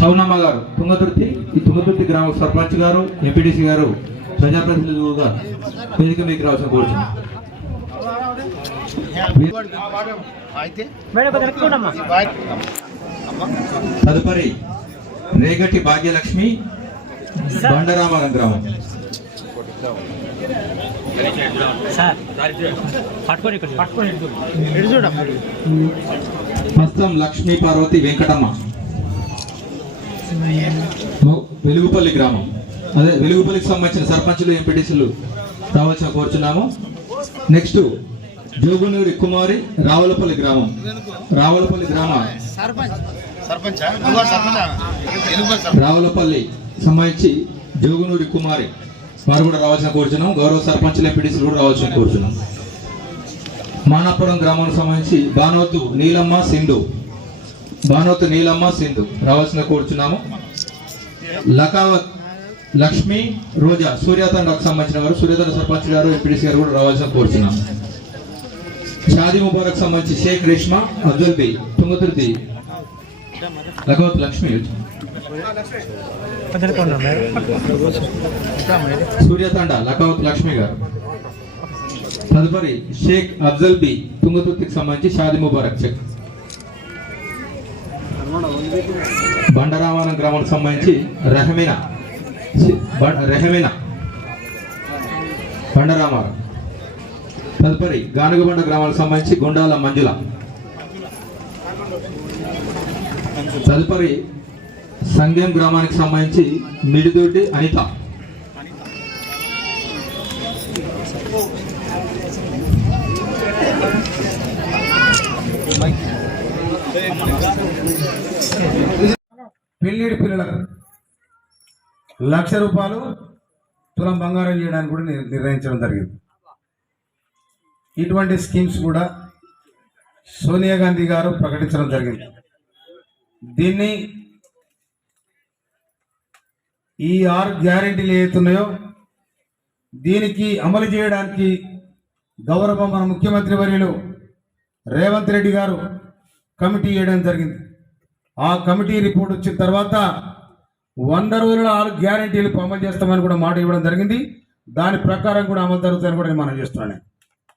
సౌనమ్మ గారు తుంగతుర్తి ఈ తుంగతుర్తి గ్రామ సర్పంచ్ గారు ఎంపీటీసీ గారు ప్రజాప్రతినిధులుగా వేదిక మీకు రావాల్సిన కోరుచు తదుపరి రేగటి భాగ్యలక్ష్మి బండరామ గ్రామం. సార్ పట్టుకొని పట్టుకొని లక్ష్మీ పార్వతి వెంకటమ్మ. వెలుగుపల్లి గ్రామం. అదే వెలుగుపల్లికి సంబంధించిన సర్పంచులు ఎంపీటీసీలు రావాల్సిన కోరుచున్నాము. నెక్స్ట్ జోగునూరి కుమారి రావులపల్లి గ్రామం. రావులపల్లి గ్రామ. సర్పంచ్? రావులపల్లి సంబంధించి జోగునూరి కుమారి. వారు కూడా రావాల్సిన కోరుచున్నాం. గౌరవ సర్పంచులు ఎంపీటీసీలు కూడా రావాల్సిన కోరుచున్నాం. మానాపురం గ్రామానికి సంబంధించి బానోతు నీలమ్మ సింధు. బానోతు నీలమ్మ సింధు. రావాల్సిన కోరుచున్నాము. లకావత్ లక్ష్మి రోజా సూర్యాతండకు సంబంధించిన వారు సూర్యాతండ సర్పంచ్ గారు ఎంపీడీసీ గారు కూడా రావాల్సిన కోరుచున్నాం. షాదీ ముబారక్ సంబంధించి షేక్ రేష్మ అబ్దుల్ బి తుంగతుర్తి లకావత్ లక్ష్మి. సూర్యతండ లకావత్ లక్ష్మి గారు. తదుపరి షేక్ అఫ్జల్ బి తుంగతుర్తికి సంబంధించి షాది ముబారక్ చెక్ బండరామానం గ్రామానికి సంబంధించి రెహమినా. సి- బండరామారం తదుపరి గానుగబండ గ్రామానికి సంబంధించి గుండాల మంజుల. తదుపరి సంగం గ్రామానికి సంబంధించి మిడిదొడ్డి అనిత. పెళ్ళిడి పిల్లలకు లక్ష రూపాయలు తులం బంగారం చేయడానికి కూడా నిర్ణయించడం జరిగింది. ఇటువంటి స్కీమ్స్ కూడా సోనియా గాంధీ గారు ప్రకటించడం జరిగింది. దీన్ని ఈ ఆరు గ్యారెంటీలు ఏవైతున్నాయో దీనికి అమలు చేయడానికి గౌరవ మన ముఖ్యమంత్రి వర్యులు రేవంత్ రెడ్డి గారు కమిటీ వేయడం జరిగింది. ఆ కమిటీ రిపోర్ట్ వచ్చిన తర్వాత వంద రోజుల ఆరు గ్యారెంటీలు అమలు చేస్తామని కూడా మాట ఇవ్వడం జరిగింది. దాని ప్రకారం కూడా అమలు జరుగుతాయని కూడా నేను మనం చేస్తున్నాను.